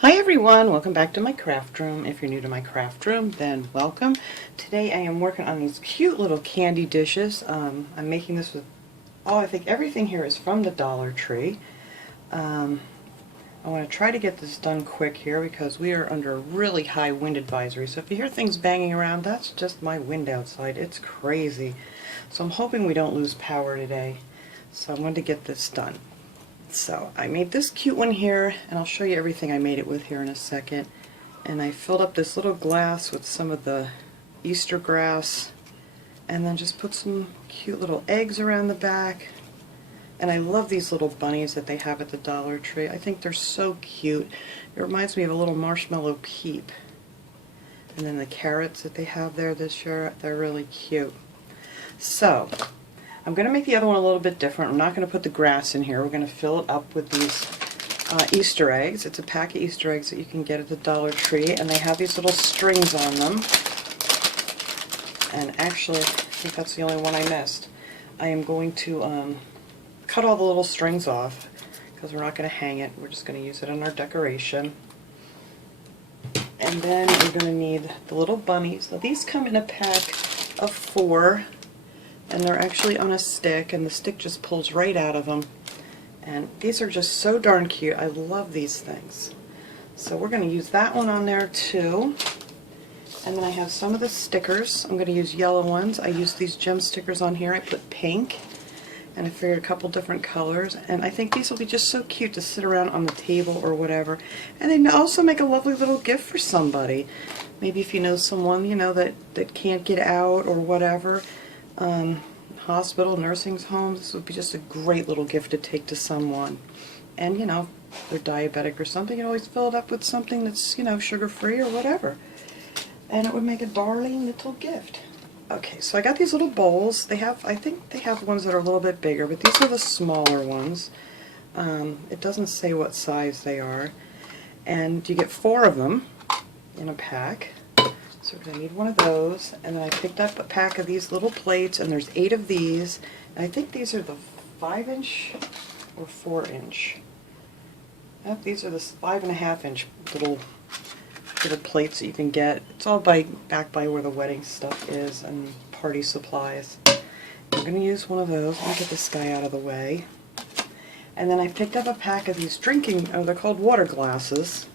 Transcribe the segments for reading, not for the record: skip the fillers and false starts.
Hi everyone, welcome back to my craft room. If you're new to my craft room, then welcome. Today I am working on these cute little candy dishes. I'm making this with, I think everything here is from the Dollar Tree. I want to try to get this done quick here because we are under a really high wind advisory. So if you hear things banging around, that's just my wind outside. It's crazy. So I'm hoping we don't lose power today. So I'm going to get this done. So I made this cute one here, and I'll show you everything I made it with here in a second. And I filled up this little glass with some of the Easter grass, and then just put some cute little eggs around the back. And I love these little bunnies that they have at the Dollar Tree. I think they're so cute. It reminds me of a little marshmallow peep. And then the carrots that they have there this year, they're really cute. So I'm going to make the other one a little bit different. I'm not going to put the grass in here. We're going to fill it up with these Easter eggs. It's a pack of Easter eggs that you can get at the Dollar Tree, and they have these little strings on them. And actually, I think that's the only one I missed. I am going to cut all the little strings off because we're not going to hang it. We're just going to use it in our decoration. And then we're going to need the little bunnies. Now these come in a pack of 4. And they're actually on a stick, and the stick just pulls right out of them. And these are just so darn cute. I love these things. So we're going to use that one on there too. And then I have some of the stickers. I'm going to use yellow ones. I used these gem stickers on here. I put pink, and I figured a couple different colors. And I think these will be just so cute to sit around on the table or whatever. And they also make a lovely little gift for somebody. Maybe if you know someone, you know, that can't get out or whatever. Hospital, nursing homes, this would be just a great little gift to take to someone. And, you know, if they're diabetic or something, you can always fill it up with something that's, you know, sugar-free or whatever. And it would make a darling little gift. Okay, so I got these little bowls. They have, I think they have ones that are a little bit bigger, but these are the smaller ones. It doesn't say what size they are. And you get 4 of them in a pack. So we're going to need one of those, and then I picked up a pack of these little plates, and there's 8 of these, and I think these are the 5-inch or 4-inch. Yep, these are the 5.5-inch little plates that you can get. It's all back by where the wedding stuff is and party supplies. I'm going to use one of those. Let me get this guy out of the way. And then I picked up a pack of these they're called water glasses.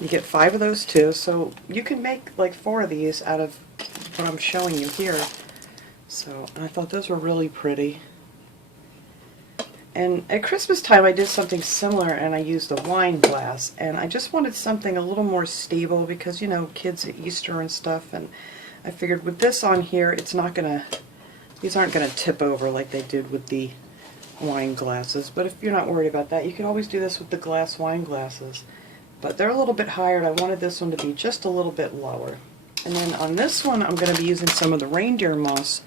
You get 5 of those too, so you can make like 4 of these out of what I'm showing you here. So I thought those were really pretty. And at Christmas time I did something similar, and I used a wine glass, and I just wanted something a little more stable because, you know, kids at Easter and stuff, and I figured with this on here these aren't gonna tip over like they did with the wine glasses. But if you're not worried about that, you can always do this with the glass wine glasses. But they're a little bit higher, and I wanted this one to be just a little bit lower. And then on this one, I'm going to be using some of the reindeer moss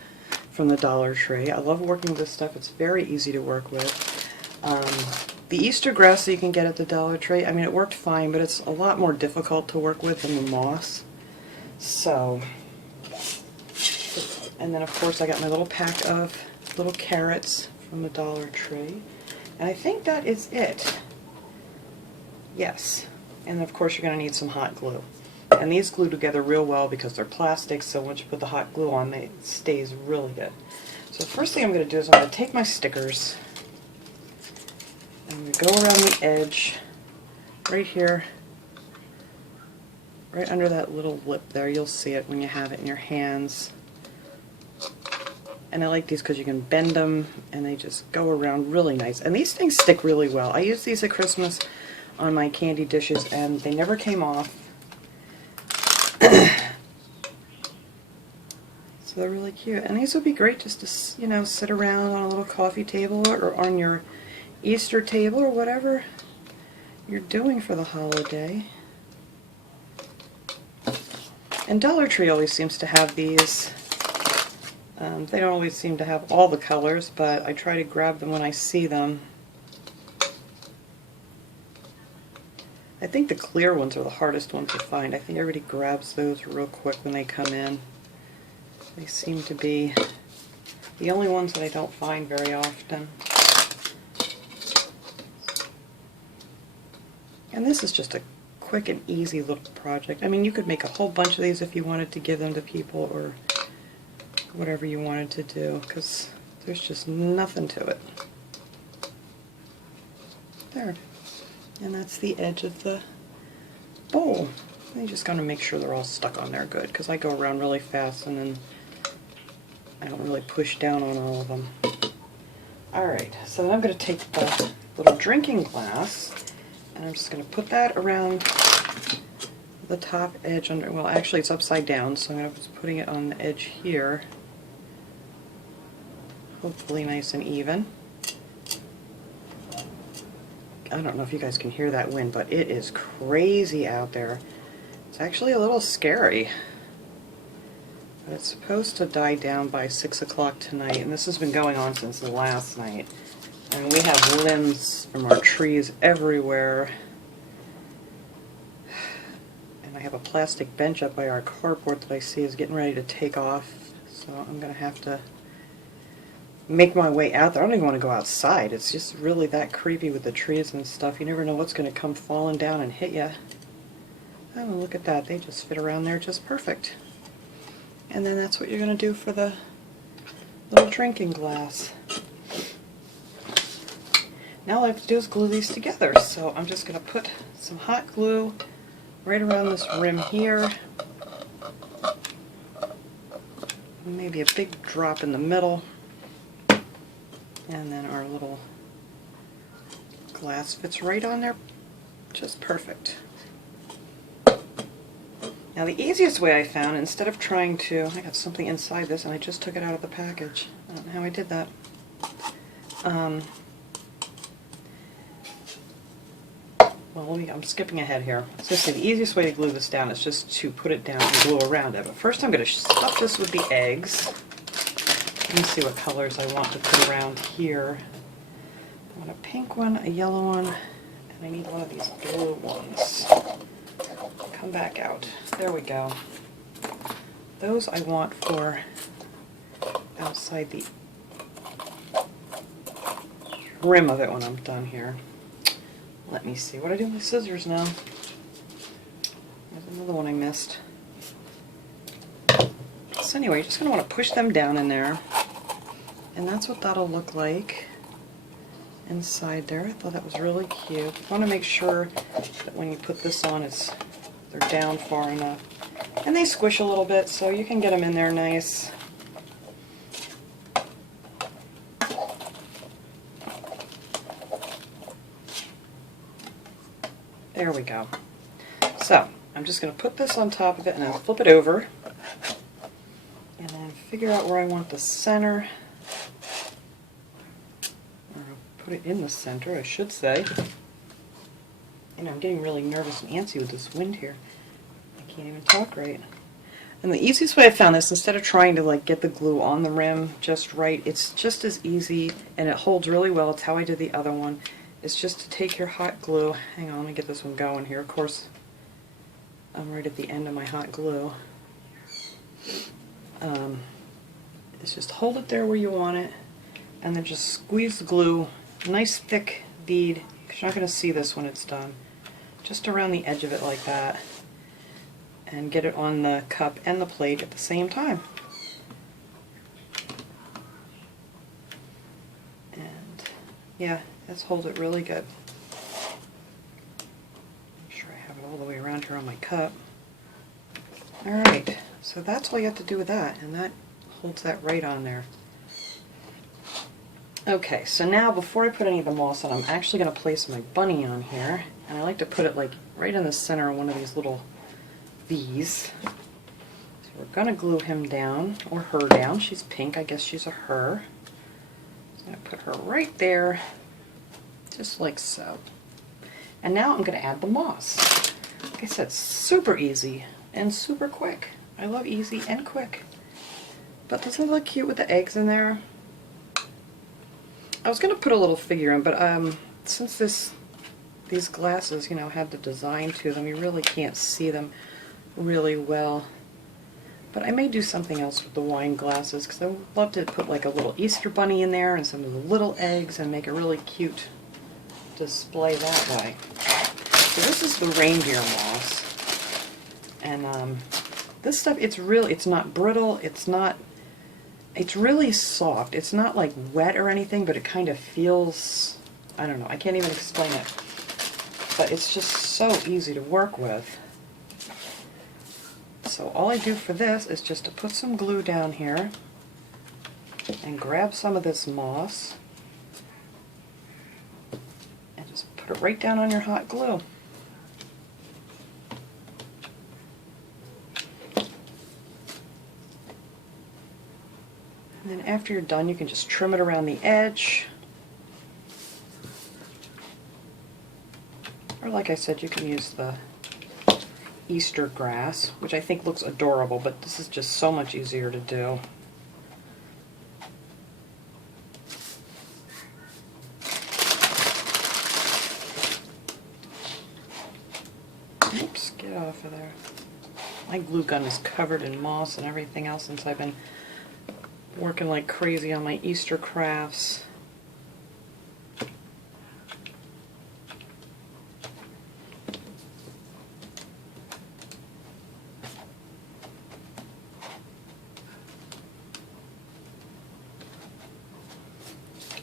from the Dollar Tree. I love working with this stuff. It's very easy to work with. The Easter grass that you can get at the Dollar Tree, I mean, it worked fine, but it's a lot more difficult to work with than the moss. So, and then of course I got my little pack of little carrots from the Dollar Tree. And I think that is it. Yes. And of course you're going to need some hot glue. And these glue together real well because they're plastic, so once you put the hot glue on, it stays really good. So the first thing I'm going to do is I'm going to take my stickers, and I'm going to go around the edge, right here, right under that little lip there. You'll see it when you have it in your hands. And I like these because you can bend them, and they just go around really nice. And these things stick really well. I use these at Christmas on my candy dishes, and they never came off. So they're really cute, and these would be great just to, you know, sit around on a little coffee table or on your Easter table or whatever you're doing for the holiday. And Dollar Tree always seems to have these. They don't always seem to have all the colors, but I try to grab them when I see them. I think the clear ones are the hardest ones to find. I think everybody grabs those real quick when they come in. They seem to be the only ones that I don't find very often. And this is just a quick and easy little project. I mean, you could make a whole bunch of these if you wanted to give them to people or whatever you wanted to do, because there's just nothing to it. There. And that's the edge of the bowl. I'm just going to make sure they're all stuck on there good, because I go around really fast and then I don't really push down on all of them. Alright, so then I'm going to take the little drinking glass and I'm just going to put that around the top edge under, well actually it's upside down, so I'm just putting it on the edge here. Hopefully nice and even. I don't know if you guys can hear that wind, but it is crazy out there. It's actually a little scary. But it's supposed to die down by 6 o'clock tonight, and this has been going on since the last night. I mean, we have limbs from our trees everywhere. And I have a plastic bench up by our carport that I see is getting ready to take off, so I'm going to have to make my way out there. I don't even want to go outside. It's just really that creepy with the trees and stuff. You never know what's going to come falling down and hit you. Oh, look at that. They just fit around there just perfect. And then that's what you're going to do for the little drinking glass. Now all I have to do is glue these together. So I'm just going to put some hot glue right around this rim here. Maybe a big drop in the middle. And then our little glass fits right on there, just perfect. Now the easiest way I found, instead of trying to, I got something inside this and I just took it out of the package. I don't know how I did that. Well, I'm skipping ahead here. So the easiest way to glue this down is just to put it down and glue around it. But first I'm going to stuff this with the eggs. Let me see what colors I want to put around here. I want a pink one, a yellow one, and I need one of these blue ones. Come back out. There we go. Those I want for outside the rim of it when I'm done here. Let me see. What do I do with my scissors now? There's another one I missed. So anyway, you're just going to want to push them down in there. And that's what that'll look like inside there. I thought that was really cute. You want to make sure that when you put this on, they're down far enough. And they squish a little bit, so you can get them in there nice. There we go. So, I'm just going to put this on top of it and then flip it over. And then figure out where I want the center. Or I'll put it in the center, I should say. You know, I'm getting really nervous and antsy with this wind here. I can't even talk right. And the easiest way I found this, instead of trying to like get the glue on the rim just right, it's just as easy and it holds really well. It's how I did the other one. It's just to take your hot glue. Hang on, let me get this one going here. Of course, I'm right at the end of my hot glue. It's just hold it there where you want it, and then just squeeze the glue, nice thick bead, because you're not going to see this when it's done, just around the edge of it like that, and get it on the cup and the plate at the same time. And yeah, let's hold it really good. Make sure I have it all the way around here on my cup. Alright, so that's all you have to do with that, and that holds that right on there. Okay, so now before I put any of the moss on, I'm actually going to place my bunny on here, and I like to put it like right in the center of one of these little V's. So we're going to glue him down, or her down. She's pink, I guess she's a her. So I'm going to put her right there, just like so. And now I'm going to add the moss. Like I said, super easy and super quick. I love easy and quick. But doesn't it look cute with the eggs in there? I was going to put a little figure in, but since these glasses, you know, have the design to them, you really can't see them really well. But I may do something else with the wine glasses, because I would love to put like a little Easter bunny in there and some of the little eggs and make a really cute display that way. So this is the reindeer moss. And this stuff, it's not brittle, it's really soft. It's not like wet or anything, but it kind of feels, I don't know, I can't even explain it. But it's just so easy to work with. So all I do for this is just to put some glue down here and grab some of this moss and just put it right down on your hot glue. And then after you're done, you can just trim it around the edge. Or like I said, you can use the Easter grass, which I think looks adorable, but this is just so much easier to do. Oops, get off of there. My glue gun is covered in moss and everything else since I've been working like crazy on my Easter crafts.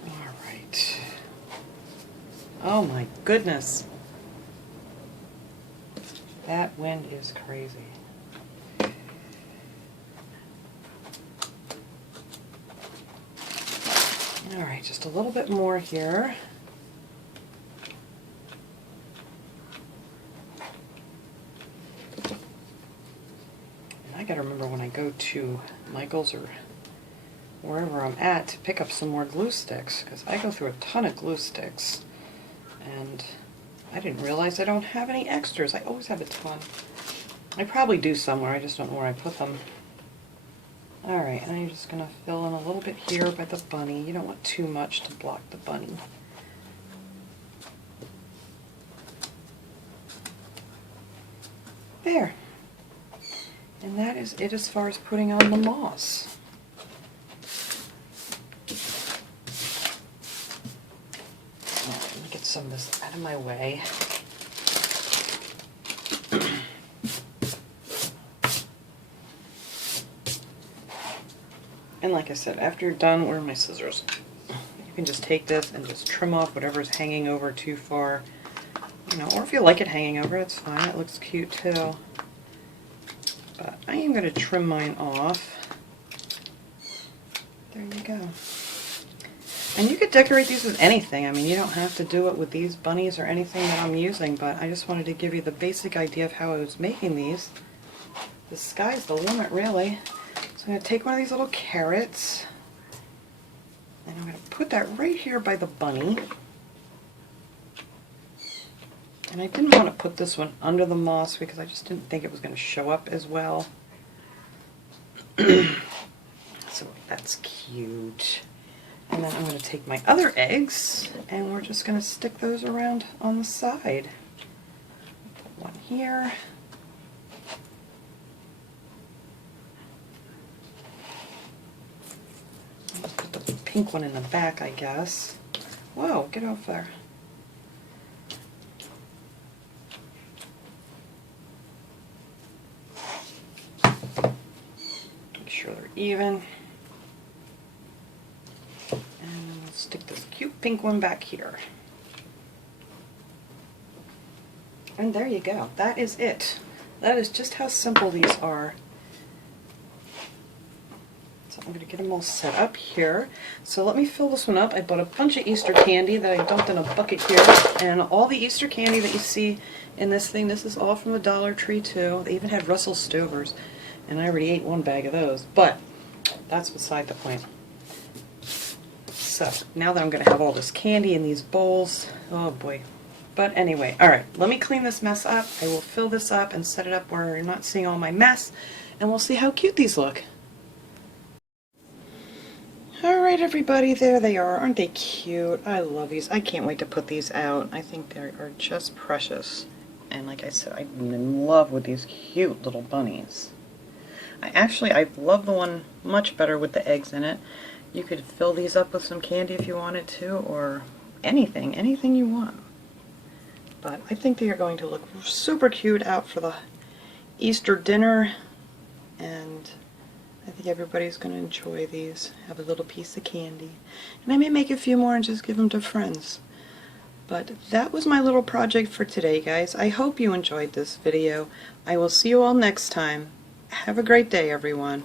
Alright. Oh my goodness. That wind is crazy. Alright, just a little bit more here. And I gotta remember when I go to Michael's or wherever I'm at to pick up some more glue sticks, because I go through a ton of glue sticks and I didn't realize I don't have any extras. I always have a ton. I probably do somewhere, I just don't know where I put them. Alright, and I'm just going to fill in a little bit here by the bunny. You don't want too much to block the bunny. There. And that is it as far as putting on the moss. Let me get some of this out of my way. And like I said, after you're done, where are my scissors? You can just take this and just trim off whatever's hanging over too far. You know, or if you like it hanging over, it's fine. It looks cute too. But I am going to trim mine off. There you go. And you could decorate these with anything. I mean, you don't have to do it with these bunnies or anything that I'm using, but I just wanted to give you the basic idea of how I was making these. The sky's the limit, really. So I'm going to take one of these little carrots, and I'm going to put that right here by the bunny. And I didn't want to put this one under the moss because I just didn't think it was going to show up as well. So that's cute. And then I'm going to take my other eggs, and we're just going to stick those around on the side. Put one here. Put the pink one in the back, I guess. Whoa, get off there. Make sure they're even. And we'll stick this cute pink one back here. And there you go. That is it. That is just how simple these are. So I'm going to get them all set up here. So let me fill this one up. I bought a bunch of Easter candy that I dumped in a bucket here. And all the Easter candy that you see in this thing, this is all from the Dollar Tree too. They even had Russell Stovers. And I already ate one bag of those. But that's beside the point. So now that I'm going to have all this candy in these bowls, oh boy. But anyway, alright, let me clean this mess up. I will fill this up and set it up where you're not seeing all my mess. And we'll see how cute these look. Alright everybody, there they are. Aren't they cute? I love these. I can't wait to put these out. I think they are just precious. And like I said, I'm in love with these cute little bunnies. I love the one much better with the eggs in it. You could fill these up with some candy if you wanted to, or anything you want. But I think they are going to look super cute out for the Easter dinner, and I think everybody's going to enjoy these. Have a little piece of candy. And I may make a few more and just give them to friends. But that was my little project for today, guys. I hope you enjoyed this video. I will see you all next time. Have a great day, everyone.